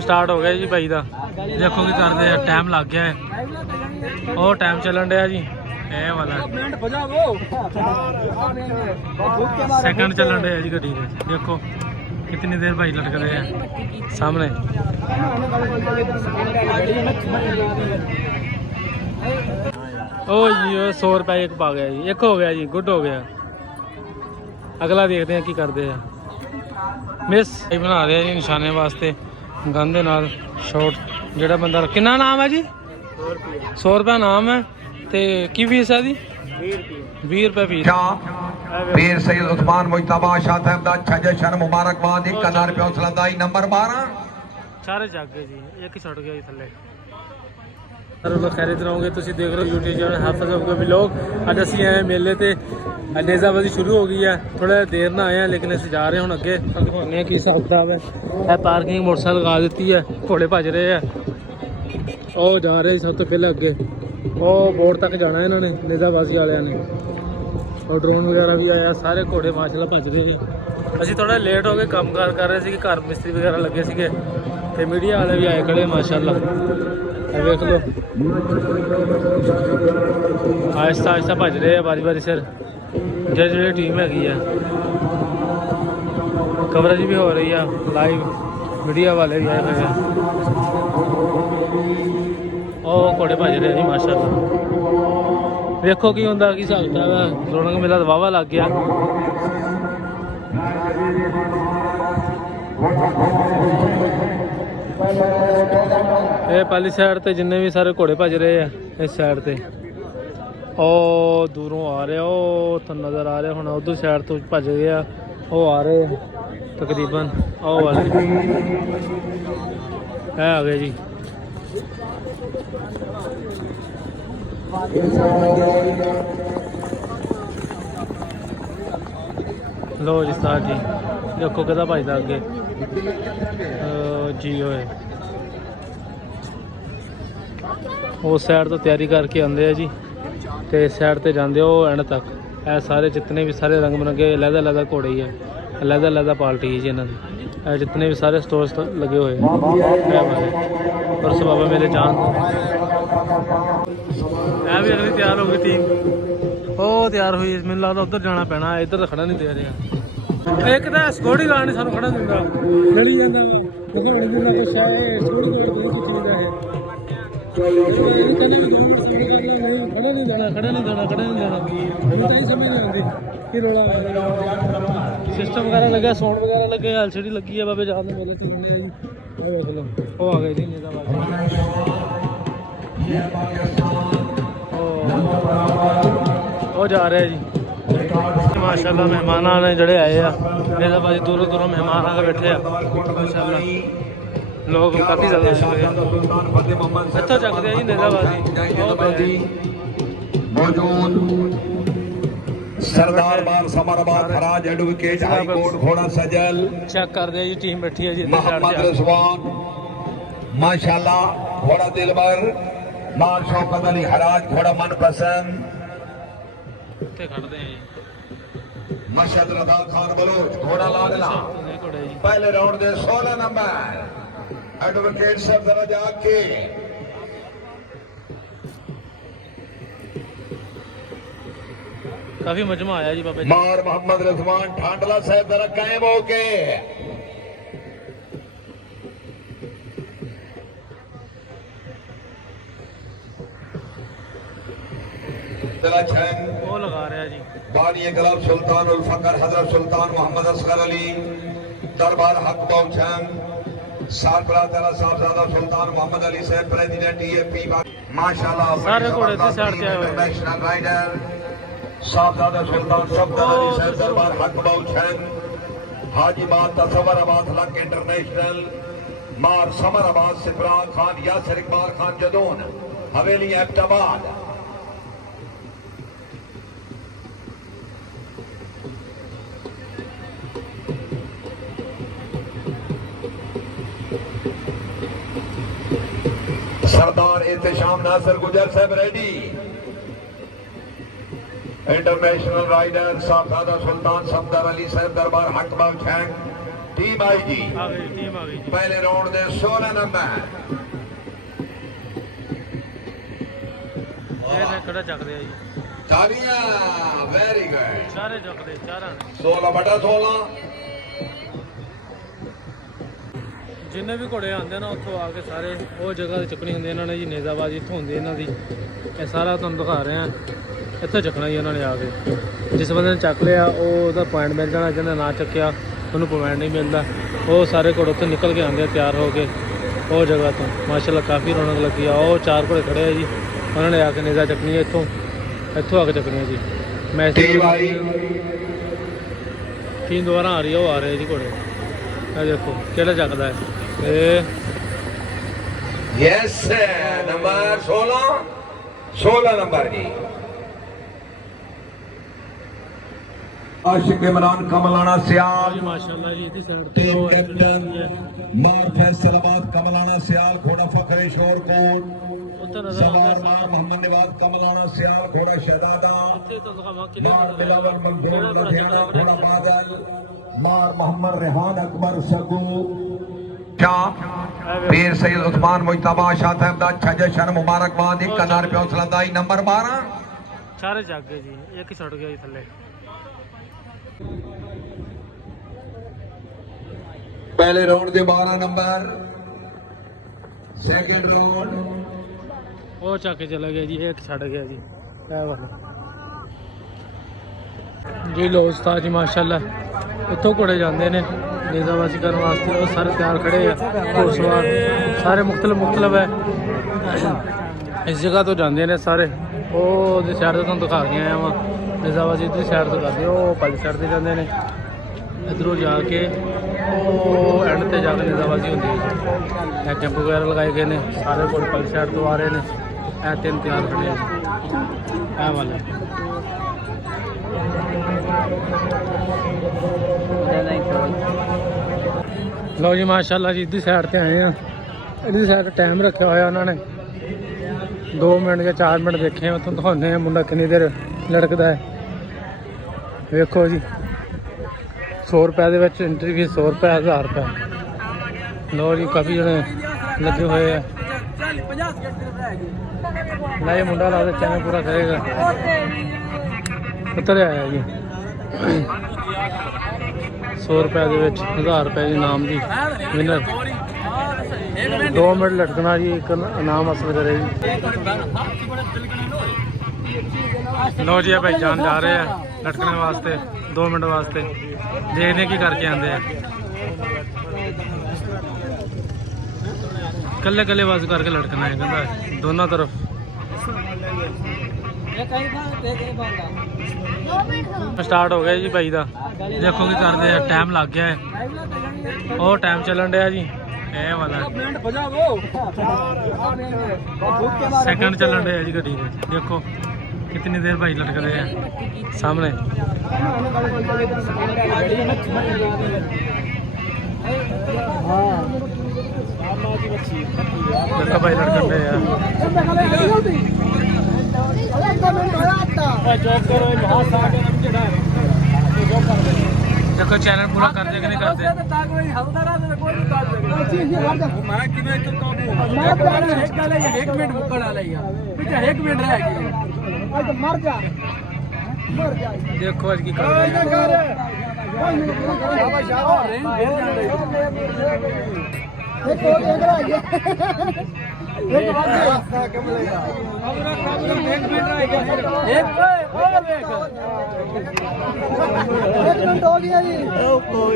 Start हो गया जी भाई का। देखो की करते हैं, टाइम लग गया है और टाइम चलन डया जी। ये वाला सेकंड चलन डया जी गड्डी के। देखो कितनी देर भाई लटक रहे हैं सामने। ओ जी 100 रुपये एक पा गया जी, एक हो गया जी, गुड हो गया। अगला देखते हैं की करते हैं। मिस बना रहे जी निशाने वास्ते गन दे नाल शॉट। जेड़ा बंदा कितना नाम है जी? 100 रुपया नाम है। ते की फीस है जी? 20 रुपये फीस। पीर सैयद उस्मान मुजतबा शाह साहब दा अच्छा जशन मुबारकबाद। 1000 रुपया हौसला दाई नंबर 12 सारे जग गए जी, एक ही छुट गया जी थल्ले। लोग खैरियत रहोगे। तुम देख रहे हो यूट्यूब चैनल हाफिज़ अब्दुल व्लॉग। अज असी आए मेले ते नेज़ाबाजी शुरू हो गई है। थोड़ा देर ना आए हैं लेकिन असं जा रहे हैं हूँ अगे। दिखाने की हिसाब किताब है। पार्किंग मोटरसाइकिल लगा दी है, घोड़े भज रहे हैं। और जा रहे हैं सब तो पहले अगे और बोर्ड तक जाना है इन्होंने नेज़ाबाजी वाले ने। और ड्रोन वगैरह भी आया, सारे घोड़े माशाल्लाह भज रहे हैं। असी थोड़ा लेट हो गए, काम कार कर रहे थे, घर मिस्त्री वगैरह लगे थे। मीडिया वाले भी आए खड़े माशाल्लाह। देख लो आहिस्ता आहिस्ता भज रहे हैं बारी बारी सिर। जी टीम हैगी है, कवरेज भी हो रही है लाइव, मीडिया वाले भी आए हुए हैं। और घोड़े भज रहे हैं माशाल्लाह। देखो की होंगे की हिसाब किताब है। रौनक मेला तो वाहवा लग गया। ये पहली साइड ते जिन्ने भी सारे घोड़े भज रहे हैं इस साइड ते। ओ दूरों आ रहे, ओ तो नज़र आ रहे हुण उधर साइड तो भज गया। वो आ रहे तकरीबन ओ वाले है आ गए जी। लो जी साहब जी देखो कि भजदा अगे जी होए। उस साइड तो तैयारी करके आते हैं जी, तो इस साइड ते जाते हो एंड तक। ए सारे जितने भी सारे रंग बिरंगे लहदा लहदा घोड़े ही है, लहदा लहदा पार्टी है जी इन्होंने। जितने भी सारे स्टोर्स लगे हुए हैं और सब बाबा मेरे जान। मैं भी अगली तैयार हो गई टीम, वो तैयार हुई। मैंने लगता उधर जाना पैना, इधर खड़ा नहीं दे रहा। एक तो सिक्योरिटी गार्ड नहीं सानू खड़ा दिंदा, लड़ी जांदा दिखाउण दिंदा कुछ है। सिक्योरिटी गार्ड कोई कुछ नहीं है। कहने में 2 मिनट समय करना नहीं, खड़ा नहीं देना, खड़ा नहीं देना, खड़ा नहीं देना। हमें तो ही समझ नहीं आती कि रोला सिस्टम वगैरह लगे, साउंड वगैरह लगे, LCD लगी है। बाबे जान बोले चीज जी। देख लो वो आ गए जी नेज़ाबाद। वो जा रहे हैं जी माशाल्लाह। मेहमान ने जड़े आए हैं नेज़ाबाजी, दूरों दूरों मेहमान आके बैठे हैं माशाल्लाह। लोग काफ़ी ज़्यादा शुरू हैं, अच्छा चकते हैं जी नेज़ाबाजी। सरदार बार समरबाद फराज एडवोकेट हाई कोर्ट घोड़ा सजल चेक कर दे जी। टीम बैठी है जी मोहम्मद रिजवान माशाल्लाह। घोड़ा दिलबर मार शौकत अली हराज घोड़ा मनपसंद खड़ते हैं जी। मशहद रदा खान बलोच घोड़ा लाडला पहले राउंड दे 16 नंबर एडवोकेट सब जरा जाके काफी मजमा आया जी बाबा। मार मोहम्मद रिजवान ठांडला साहब जरा कायम हो के वो लगा रहा है जी। बानी गलब सुल्तान उल फकर हजरत सुल्तान मोहम्मद असगर अली दरबार हक पहुंचन सरबराह साहबजादा सुल्तान मोहम्मद अली साहब प्रेसिडेंट EFP माशाल्लाह। सारे घोड़े से साइड के आए हुए इंटरनेशनल राइडर साहबजादा सुल्तान सफदर अली साहब दरबार हक पहुंचन हाजी बात तसवराबाद लक इंटरनेशनल मार समराबाद सिफरा खान यासिर इकबाल खान जदून हवेली एबटाबाद। सरदार एहतशाम नासिर गुजर साहब रेडी इंटरनेशनल राइडर साहबजादा सुल्तान सफदर अली साहब दरबार हक बाग टीम आई जी ਆ ਗਈ ਟੀਮ ਆ ਗਈ ਜੀ। पहले राउंड दे 16 नंबर ਇਹ ਨੇ ਕਿਹੜਾ ਚੱਕਦੇ ਆ ਜੀ तालियां वेरी गुड ਸਾਰੇ ਚੱਕਦੇ ਚਾਰਾਂ ਨੇ 16/16 ਜਿੰਨੇ ਵੀ ਘੋੜੇ ਆਉਂਦੇ ਨਾ ਉੱਥੋਂ ਆ ਕੇ ਸਾਰੇ ਉਹ ਜਗ੍ਹਾ ਤੇ ਚੱਕਣੀ ਹੁੰਦੀ ਇਹਨਾਂ ਨੇ ਜੀ ਨੇਜ਼ਾਬਾਜੀ ਇੱਥੋਂ ਹੁੰਦੀ ਇਹਨਾਂ ਦੀ ਇਹ ਸਾਰਾ ਤੁਹਾਨੂੰ ਦਿਖਾ ਰਹੇ ਆ ਇੱਥੇ ਚੱਕਣਾ ਜੀ ਉਹਨਾਂ ਨੇ ਆ ਕੇ ਜਿਸ ਬੰਦੇ ਨੇ ਚੱਕ ਲਿਆ ਉਹ ਉਹਦਾ ਪੁਆਇੰਟ ਮਿਲ ਜਾਣਾ ਜਿਹਨੇ ਨਾ ਚੱਕਿਆ ਉਹਨੂੰ ਪੁਆਇੰਟ ਨਹੀਂ ਮਿਲਦਾ ਉਹ ਸਾਰੇ ਘੋੜੇ ਉੱਥੇ ਨਿਕਲ ਕੇ ਆਉਂਦੇ ਆ ਤਿਆਰ ਹੋ ਕੇ ਉਹ ਜਗ੍ਹਾ ਤੋਂ ਮਾਸ਼ਾਅੱਲਾ ਕਾਫੀ ਰੌਣਕ ਲੱਗੀ ਆ ਉਹ 4 ਘੋੜੇ ਖੜੇ ਆ ਜੀ ਉਹਨਾਂ ਨੇ ਆ ਕੇ ਨੇਜ਼ਾ ਚੱਕਣੀ ਹੈ ਇੱਥੋਂ ਆ ਕੇ ਚੱਕਣੀ ਹੈ ਜੀ ਮੈਚ टीम आई ਟੀਮ ਦੁਬਾਰਾ ਆ ਰਹੀ ਹੈ ਉਹ ਆ ਰਹੇ ਜੀ ਘੋੜੇ ਇਹ ਦੇਖੋ ਕਿਹੜਾ ਚੱਕਦਾ ਹੈ ਇਹ यस नंबर 16 नंबर जी आशिक इमरान कमलाना सियाल ਜੀ ਮਾਸ਼ਾਅੱਲਾ ਜੀ ਇਹਦੀ ਸਾਈਡ ਤੇ टीम ਉਹ कैप्टन मार फैसलाबाद कमलाना सियाल घोड़ा फखरे शोरकोट ਉੱਥੇ ਨਜ਼ਰ सवार ਆਉਂਦਾ मार मोहम्मद नवाज कमलाना सियाल घोड़ा शहजादा ਇੱਥੇ ਤੋਂ ਦਿਖਾਵਾਂ मार बिलावल ਕਿਹੜਾ मखदूम ਘੋੜਾ लुधियाना ਚੱਕਦਾ घोड़ा बादल मार मोहम्मद रेहान अकबर सगू शाह पीर सैयद उस्मान मुजतबा शाह साहब दा अच्छा जशन मुबारकबाद 1000 रुपये हौसला दाई नंबर 12 ਸਾਰੇ ਜੱਗ ਗਏ ਜੀ ਇੱਕ ਛੁੱਟ ਗਿਆ ਜੀ ਥੱਲੇ पहले राउंड दे 12 नंबर सेकंड राउंड ਉਹ ਚੱਕ ਕੇ ਚਲਾ ਗਿਆ ਜੀ ਇਹ ਇੱਕ ਛੱਡ ਗਿਆ ਜੀ ਇਹ ਵਾਲਾ ਜੀ ਲੋ ਉਸਤਾਦ ਜੀ ਮਾਸ਼ਾਅੱਲਾ ਇੱਥੋਂ ਘੋੜੇ ਜਾਂਦੇ ਨੇ ਨੇਜ਼ਾਬਾਜ਼ੀ ਕਰਨ ਵਾਸਤੇ ਉਹ ਸਾਰੇ ਤਿਆਰ ਖੜੇ ਆ ਘੋੜਸਵਾਰ ਸਾਰੇ ਮੁਖਤਲਫ ਹੈ ਇਸ ਜਗ੍ਹਾ ਤੋਂ ਜਾਂਦੇ ਨੇ ਸਾਰੇ ਉਹ ਉਹਦੀ ਸਾਈਡ ਤੋਂ ਤੁਹਾਨੂੰ ਦਿਖਾ ਕੇ ਆਇਆ ਵਾਂ ਨੇਜ਼ਾਬਾਜ਼ੀ ਦੀ ਸਾਈਡ ਤੋਂ ਕਰਦੇ ਉਹ ਪੱਲੀ ਸਾਈਡ ਤੇ ਜਾਂਦੇ ਨੇ ਇੱਧਰੋਂ ਜਾ ਕੇ ਉਹ ਐਂਡ ਤੇ ਜਾ ਕੇ ਨੇਜ਼ਾਬਾਜ਼ੀ ਹੁੰਦੀ ਹੈ ਇਹ ਕੈਂਪ ਵਗੈਰਾ ਲਗਾਏ ਗਏ ਨੇ ਸਾਰੇ ਕੋਲ ਪੱਲੀ ਸਾਈਡ ਤੋਂ ਆ ਰਹੇ ਨੇ ਇਹ ਤਿੰਨ ਤਿਆਰ ਖੜੇ ਆ ਇਹ ਵਾਲੇ ਲਓ ਜੀ ਮਾਸ਼ਾਅੱਲਾ ਜੀ ਇੱਧਰ ਸਾਈਡ ਤੇ ਆਏ ਆ ਇਹਦੀ ਸਾਈਡ ਟਾਈਮ ਰੱਖਿਆ ਹੋਇਆ ਉਹਨਾਂ ਨੇ 2 ਮਿੰਟ ਜਾਂ 4 ਮਿੰਟ ਦੇਖੇ ਉੱਥੋਂ ਦਿਖਾਉਂਦੇ ਆ ਮੁੰਡਾ ਕਿੰਨੀ ਦੇਰ ਲੜਕਦਾ ਹੈ ਵੇਖੋ ਜੀ 100 ਰੁਪਏ ਦੇ ਵਿੱਚ ਐਂਟਰੀ ਫੀਸ 100 ਰੁਪਏ 1000 ਰੁਪਏ ਲਓ ਜੀ ਕਾਫੀ ਜਣੇ ਲੱਗੇ ਹੋਏ ਆ ਨਾ ਇਹ ਮੁੰਡਾ ਲੱਗਦਾ ਚੈਨਲ ਪੂਰਾ ਕਰੇਗਾ ਉਤਰ ਆਇਆ ਜੀ 100 ਰੁਪਏ ਦੇ ਵਿੱਚ 1000 ਰੁਪਏ ਦੇ ਨਾਮ ਦੀ ਵਿਨਰ 2 ਮਿੰਟ ਲਟਕਣਾ ਜੀ ਇੱਕ ਇਨਾਮ ਹਾਸਲ ਕਰੇ ਜੀ ਲਓ ਜੀ ਇਹ ਭਾਈ ਜਾਨ ਜਾ ਰਹੇ ਆ ਲਟਕਣੇ ਵਾਸਤੇ 2 ਮਿੰਟ ਵਾਸਤੇ ਦੇਖਦੇ ਕੀ ਕਰਕੇ ਆਉਂਦੇ ਆ ਕੱਲੇ ਕੱਲੇ ਵਾਜ ਕਰਕੇ ਲਟਕਣਾ ਹੈ ਕਹਿੰਦਾ ਦੋਨਾਂ ਤਰਫ ਸਟਾਰਟ ਹੋ ਗਿਆ ਜੀ ਭਾਈ ਦਾ ਦੇਖੋ ਕੀ ਕਰਦੇ ਆ ਟਾਈਮ ਲੱਗ ਗਿਆ ਹੈ ਉਹ ਟਾਈਮ ਚੱਲਣ ਡਿਆ ਜੀ ਇਹ ਵਾਲਾ ਸੈਕਿੰਡ ਚੱਲਣ ਡਿਆ ਜੀ ਗੱਡੀ ਦੇ ਦੇਖੋ कितनी देर भाई लटक रहे हैं सामने देखो भाई लटक रहे हैं देखो चैनल पूरा कर दे कि नहीं करते एक मिनट रहेगी मर जा देखो आज की कर रहे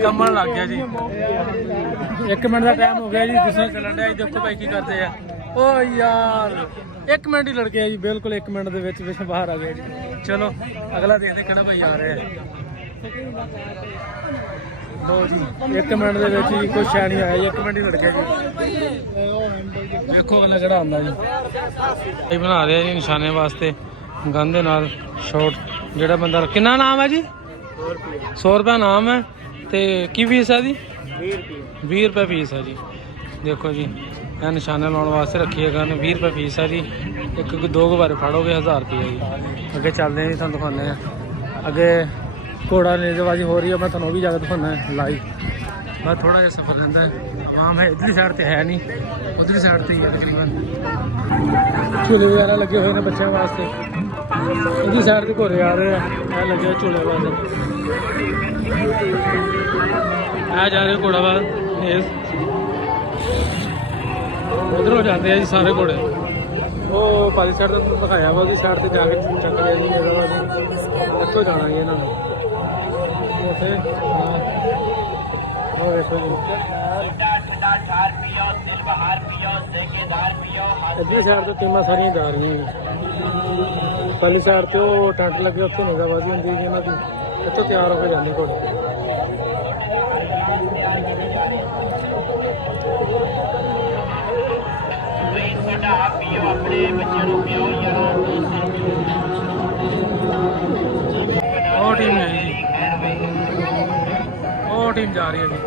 कमन लग गया जी 1 मिनट का टाइम हो गया जी दूसरा चलन रहा देखो भाई की करते हैं ओ यार 1 मिनट ही लड़ गया जी बिल्कुल 1 मिनट ਦੇ ਵਿੱਚ ਬਾਹਰ ਆ ਗਏ ਜੀ ਚਲੋ ਅਗਲਾ ਦੇਖਦੇ ਕਿਹੜਾ ਭਾਈ ਆ ਰਿਹਾ ਹੈ ਲੋ ਜੀ 1 ਮਿੰਟ ਦੇ ਵਿੱਚ ਹੀ ਕੁਛ ਨਹੀਂ ਆਇਆ 1 ਮਿੰਟ ਹੀ ਲੜ ਗਿਆ ਜੀ ਦੇਖੋ ਅਗਲਾ ਕਿਹੜਾ ਆਉਂਦਾ ਜੀ ਇਹ ਬਣਾ ਰਿਹਾ ਜੀ ਨਿਸ਼ਾਨੇ ਵਾਸਤੇ ਗਨ ਦੇ ਨਾਲ ਸ਼ਾਟ ਜਿਹੜਾ ਬੰਦਾ ਕਿੰਨਾ ਨਾਮ ਹੈ ਜੀ 100 ਰੁਪਏ ਨਾਮ ਹੈ ਤੇ ਕੀ ਫੀਸ ਹੈ ਜੀ 20 ਰੁਪਏ ਫੀਸ ਹੈ ਜੀ ਦੇਖੋ ਜੀ ਇਹ ਨਿਸ਼ਾਨਾ ਲਾਉਣ ਵਾਸਤੇ ਰੱਖੀ ਹੈ ਗਨ 20 ਰੁਪਏ ਫੀਸ ਹੈ ਜੀ ਇੱਕ ਦੋ ਵਾਰ ਫੜੋਗੇ 1000 ਰੁਪਏ ਜੀ ਅੱਗੇ ਚੱਲਦੇ ਹਾਂ ਜੀ ਤੁਹਾਨੂੰ ਦਿਖਾਉਂਦੇ ਹਾਂ ਅੱਗੇ ਘੋੜਾ ਨੇਜ਼ੇਬਾਜ਼ੀ ਹੋ ਰਹੀ ਹੈ ਮੈਂ ਤੁਹਾਨੂੰ ਉਹ ਵੀ ਜਾ ਕੇ ਦਿਖਾਉਣਾ ਲਾਈਵ बस थोड़ा जिहा सफर रहता है। आम है इधरली साइड तो है नहीं, उधरली साइड तो ही है तकरीबन। झूले वगैरह लगे हुए हैं बच्चों वास्ते। इधरली साइड तो घोड़े आ रहे हैं, लगे झूले वास्ते। आ जा रहे घोड़ा वाल उधरों जाते हैं जी सारे घोड़े। वो पाली साइड तो दिखाया वा, साइड से जाके चक लिया जी मेरा वा जी। इतों जाना जी इन्होंने उसे। इधरली साइड तो टीमां सारियां जा रही हैं। पहली साइड तो टेंट लगे उत्थे निगाहबाजी होंदी है इन्हां दी। इत्थों तैयार होकर जाते घोड़े। ਉਹ ਟੀਮ ਹੈ ਜੀ, ਉਹ ਟੀਮ ਜਾ ਰਹੀ ਹੈ ਜੀ।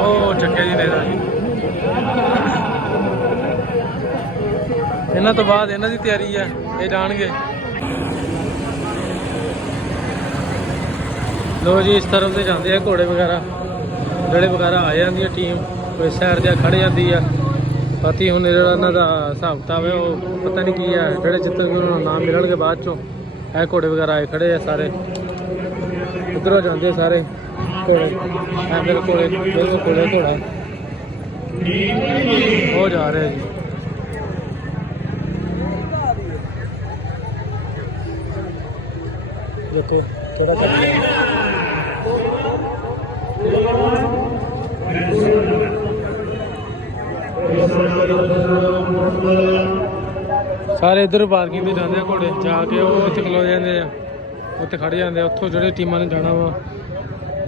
ਉਹ ਚੱਕਿਆ ਜੀ ਨੇੜਾ ਜੀ। ਇਹਨਾਂ ਤੋਂ ਬਾਅਦ ਇਹਨਾਂ ਦੀ ਤਿਆਰੀ ਹੈ, ਇਹ ਜਾਣਗੇ। ਲੋ ਜੀ ਇਸ ਤਰ੍ਹਾਂ ਦੇ ਜਾਂਦੇ ਆ ਘੋੜੇ ਵਗੈਰਾ, ਜਿਹੜੇ ਵਗੈਰਾ ਆ ਜਾਂਦੀ ਹੈ ਟੀਮ। ਕੋਈ ਸਾਈਡ 'ਤੇ ਖੜ ਜਾਂਦੀ ਆ। ਬਾਕੀ ਹੁਣ ਜਿਹੜਾ ਇਹਨਾਂ ਦਾ ਹਿਸਾਬ ਕਿਤਾਬ ਹੈ ਉਹ ਪਤਾ ਨਹੀਂ ਕੀ ਹੈ। ਜਿਹੜੇ ਜਿੱਤਣਗੇ ਉਹਨਾਂ ਨੂੰ ਨਾਮ ਮਿਲਣਗੇ ਬਾਅਦ 'ਚੋਂ। ਇਹ ਘੋੜੇ ਵਗੈਰਾ ਆਏ ਖੜੇ ਆ ਸਾਰੇ, ਉੱਧਰੋਂ ਜਾਂਦੇ ਸਾਰੇ ਘੋੜੇ। ਇਹ ਮੇਰੇ ਕੋਲੇ ਘੋੜਾ ਉਹ ਜਾ ਰਿਹਾ ਜੀ। ਦੇਖੋ ਕਿਹੜਾ ਚੱਲ ਰਿਹਾ। ਸਾਰੇ ਇੱਧਰ ਪਾਰਕਿੰਗ ਤੇ ਜਾਂਦੇ ਆ ਘੋੜੇ, ਜਾ ਕੇ ਉਹ ਉੱਥੇ ਖਲੋ ਜਾਂਦੇ ਆ, ਉੱਥੇ ਖੜ ਜਾਂਦੇ ਆ। ਉੱਥੋਂ ਜਿਹੜੇ ਟੀਮਾਂ ਨੇ ਜਾਣਾ ਵਾ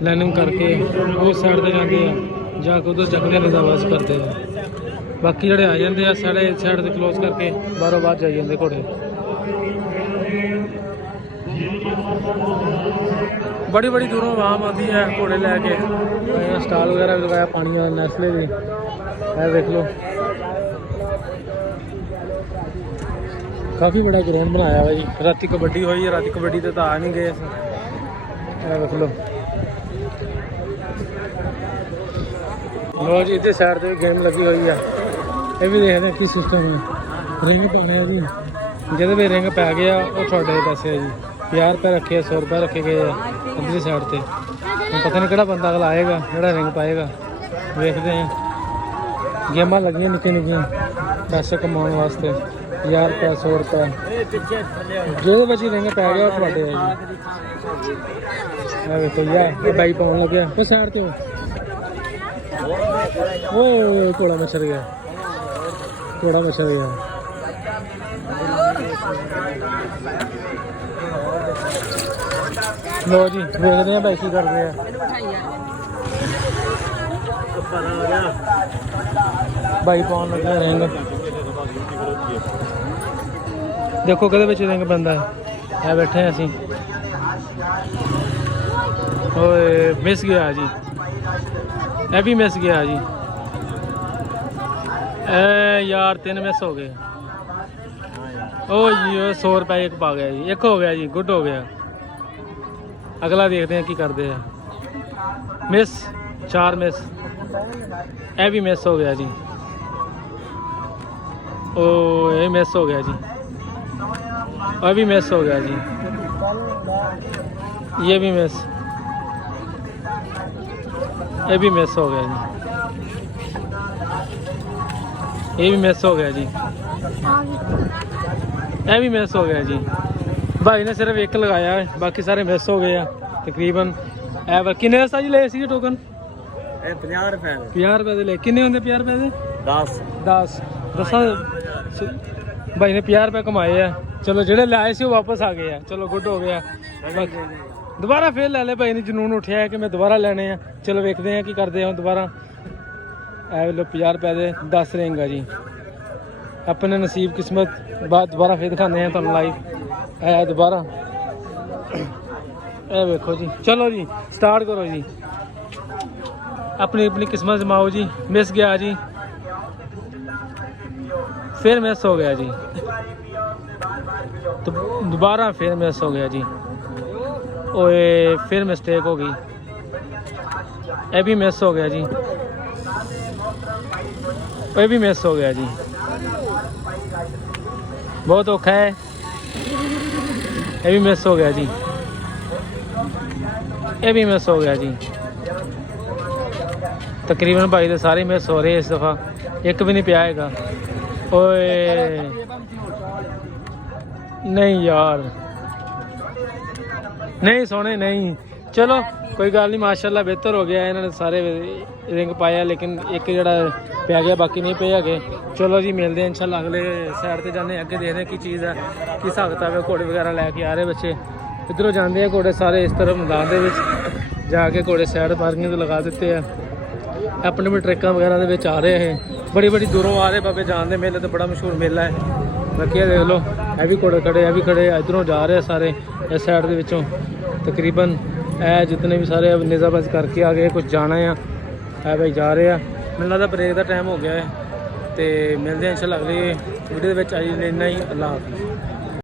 ਲਾਈਨਿੰਗ ਕਰਕੇ ਉਸ ਸਾਈਡ ਤੇ ਜਾਂਦੇ ਆ, ਜਾ ਕੇ ਉਧਰ ਚੱਕਦੇ ਨਿਜ਼ਾਬਾਜ਼ ਕਰਦੇ ਆ। ਬਾਕੀ ਜਿਹੜੇ ਆ ਜਾਂਦੇ ਆ ਸਾਡੇ ਸਾਈਡ ਤੇ ਕਲੋਜ਼ ਕਰਕੇ ਬਾਹਰੋਂ ਬਾਹਰ ਜਾਈ ਜਾਂਦੇ ਘੋੜੇ। बड़ी बड़ी दूरों आवाम आती है घोड़े लैके। स्टाल वगैरह भी लगाया पानी वाला नेस्ले भी है, देख लो। काफ़ी बड़ा ग्राउंड बनाया हुआ जी। राती कबड्डी हुई है, राती कबड्डी तो आ नहीं गए, देख लो। लो जी इधर साइड से गेम लगी हुई है, ये भी देखते हैं की सिस्टम है। रिंग पाने जी, जिहदे भी रिंग पै गया वो थोड़े पैसे है जी। 50 रुपये रखे, 100 रुपये रखे गए हैं इधरली साइड से। पता नहीं किहड़ा बंदा अगला आएगा जिहड़ा रिंग पाएगा, देखते हैं। गेमां लगियां निक्कियां निक्कियां पैसे कमाने वास्ते। 50 रुपये, 100 रुपये, जिहदे विच रिंग पै गया वो थोड़े है जी। देखो यार ये बाई पाउन लगे वो साइड तो। वो घोड़ा मच्छर गया, घोड़ा मच्छर गया। लो जी देखते हैं भाई की करते हैं। भाई पाउन लगे रिंग, देखो कहते बच्चे रिंग बंदा है। बैठे हैं असी, ओए मिस गया जी, ये भी मिस गया जी। यार 3 मिस हो गए। ओ जी 100 रुपये एक पा गया जी, एक हो गया जी, गुड हो गया। अगला देखते हैं की करते हैं। मिस 4 मिस, ये भी मिस हो गया जी। ओ ये मिस हो गया जी, और भी मिस हो गया जी। ये भी मिस, ये भी मिस हो गया जी। ये भी मिस हो गया जी, ये भी मिस हो गया जी। भाई ने सिर्फ एक लगाया है, बाकी सारे मिस हो गए तकरीबन। किन्ने जी ले सी टोकन? 50 रुपए 50 रुपए दे ले। किन्ने होंदे 50 रुपए दे? 10 भाई ने 50 रुपए कमाए हैं। चलो जेडे लाए सी वापस आ गए हैं, चलो गुड हो गया। दोबारा फिर ले ले भाई ने जनून उठिया है कि मैं दोबारा लेने हैं। चलो वेखते हैं की करते हैं दोबारा। लो 50 रुपए दे 10 रिंग है जी। अपने नसीब किस्मत बाद दोबारा फिर दिखाने हैं तुहानू लाइव। है दोबारा ए देखो जी। चलो जी स्टार्ट करो जी, अपनी अपनी किस्मत जमाओ जी। मिस गया जी, फिर मिस हो गया जी, तो दोबारा फिर मिस हो गया जी। ओए फिर मिस्टेक हो गई, ये भी मिस हो गया जी, ये भी मिस हो गया जी, बहुत औखा है, ये भी मिस हो गया जी, ये भी मिस हो गया जी। तकरीबन भाई तो सारे मिस हो रहे हैं इस दफ़ा, एक भी नहीं पिया हैगा। ओए नहीं यार, नहीं सोने नहीं, चलो कोई गल नहीं, माशाल्लाह बेहतर हो गया, इन्होंने सारे रिंग पाया लेकिन एक जड़ा पै गया, बाकी नहीं पे है। चलो जी मिलते हैं इंशाल्लाह, अगले साइड से जाने, अगे देखते हैं की चीज़ है, कि हिसाब किताब है। घोड़े वगैरह लैके आ रहे बच्चे, इधरों जाते हैं घोड़े सारे इस तरफ मैदान के जाके घोड़े साइड पार्किंग तो लगा देते हैं, अपने भी ट्रैक वगैरह के आ रहे हैं, बड़ी बड़ी दूरों आ रहे बाबे जान दे मेले तो बड़ा मशहूर मेला है। बाकी देख लो, ये भी घोड़े खड़े, ये भी खड़े, इधरों जा रहे हैं सारे इस साइड के विचों, तकरीबन है जितने भी सारे निज़ाबाजी करके आ गए, कुछ जाना है भाई जा रहे हैं। मैंने लगता ब्रेक का टाइम हो गया है, तो मिलते हैं इंशाल्लाह अगली वीडियो में। आई लेना ही, अल्लाह हाफिज़।